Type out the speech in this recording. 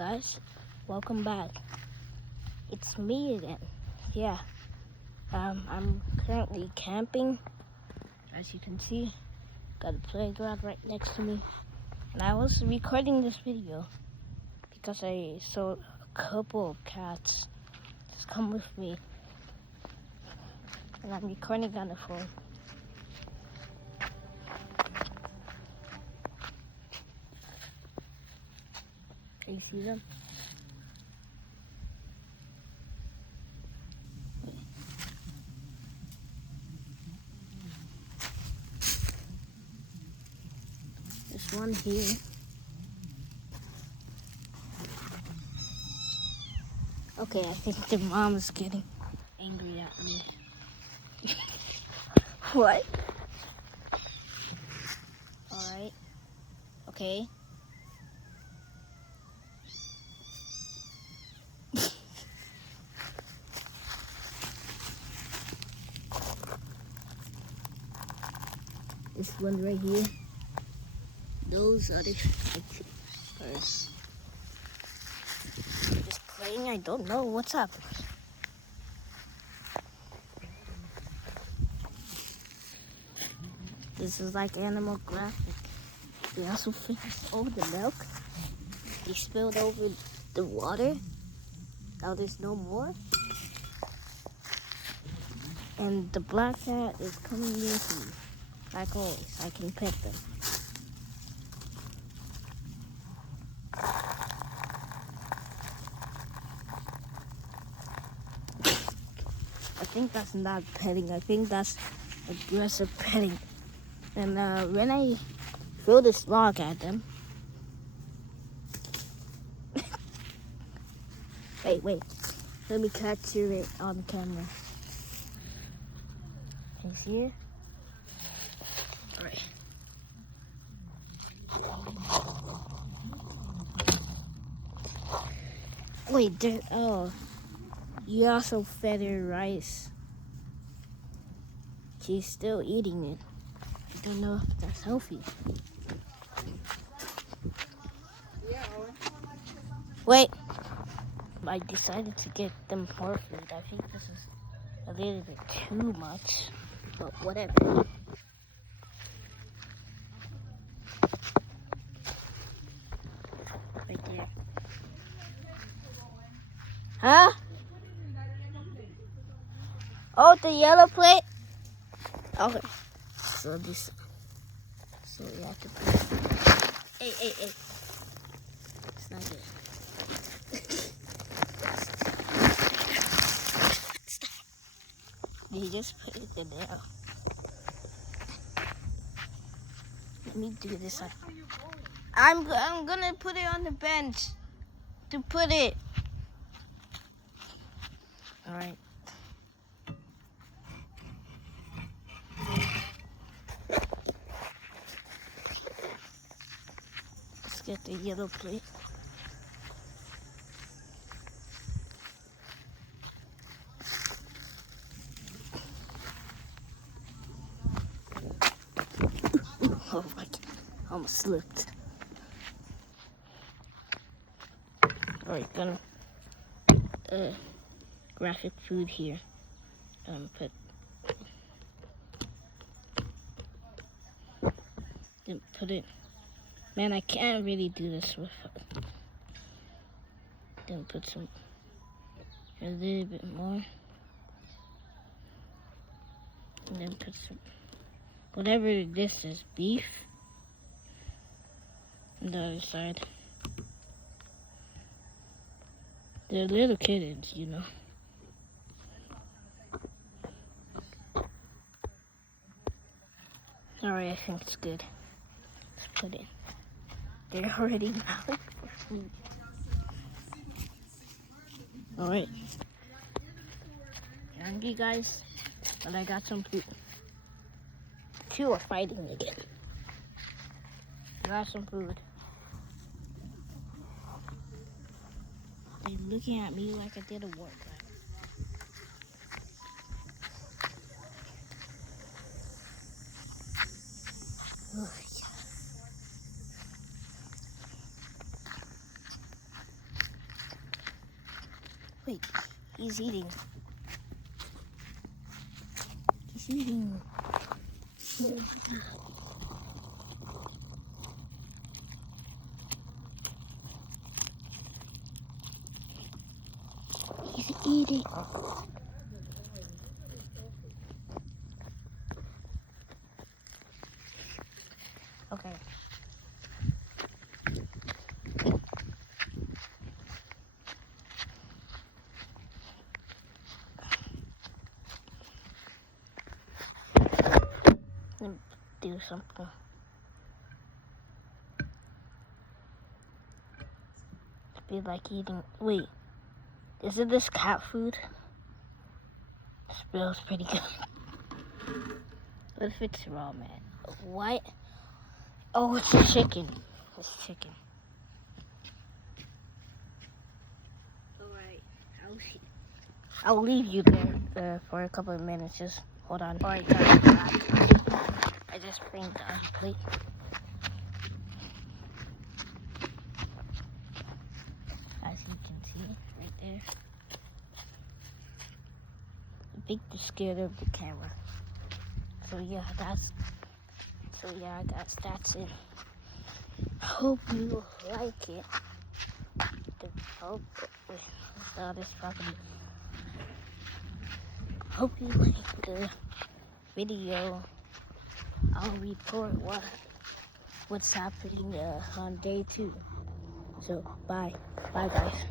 Guys, welcome back. It's me again. Yeah, I'm currently camping. As you can see, got a playground right next to me. And I was recording this video because I saw a couple of cats just come with me. And I'm recording on the phone. Can you see them? There's one here. Okay, I think the mom is getting angry at me. What? Alright. Okay. This one right here. Those are the first. Just playing, I don't know what's up. This is like animal graphic. They also finished all the milk. They spilled over the water. Now there's no more. And the black cat is coming near to me. Like always, I can pet them. I think that's not petting. I think that's aggressive petting. And when I throw this log at them, wait, let me capture it on camera. Can you see it? All right. Wait, you also fed her rice. She's still eating it. I don't know if that's healthy. Wait. I decided to get them more food. I think this is a little bit too much, but whatever. Right there. Huh? Oh, the yellow plate? Okay. So we have to put. Hey. It's not good. You just put it in there. Let me do this. I'm gonna put it on the bench to put it. All right. Let's get the yellow plate. Oh my God, I almost slipped. All right, gonna graphic food here. Put it. Man, I can't really do this with. Then put a little bit more, and then put some whatever this is, beef. On the other side. They're little kittens, you know. Alright, I think it's good. Let's put it. They're already out for food. Alright. You hungry, guys? But I got some food. Two are fighting again. I got some food. They're looking at me like I did a work. Wait, he's eating. He's eating. He's eating. Okay. Let me do something. I feel like eating. Wait, isn't this cat food? It smells pretty good. What if it's raw, man? What? Oh, it's chicken. It's chicken. Alright, I'll leave you there for a couple of minutes. Just hold on. Alright, guys. I just bring the plate. As you can see, right there. I think they're scared of the camera. So yeah, guys, that's it. Hope you like it. This property. Hope you like the video. I'll report what's happening on day 2. So bye guys.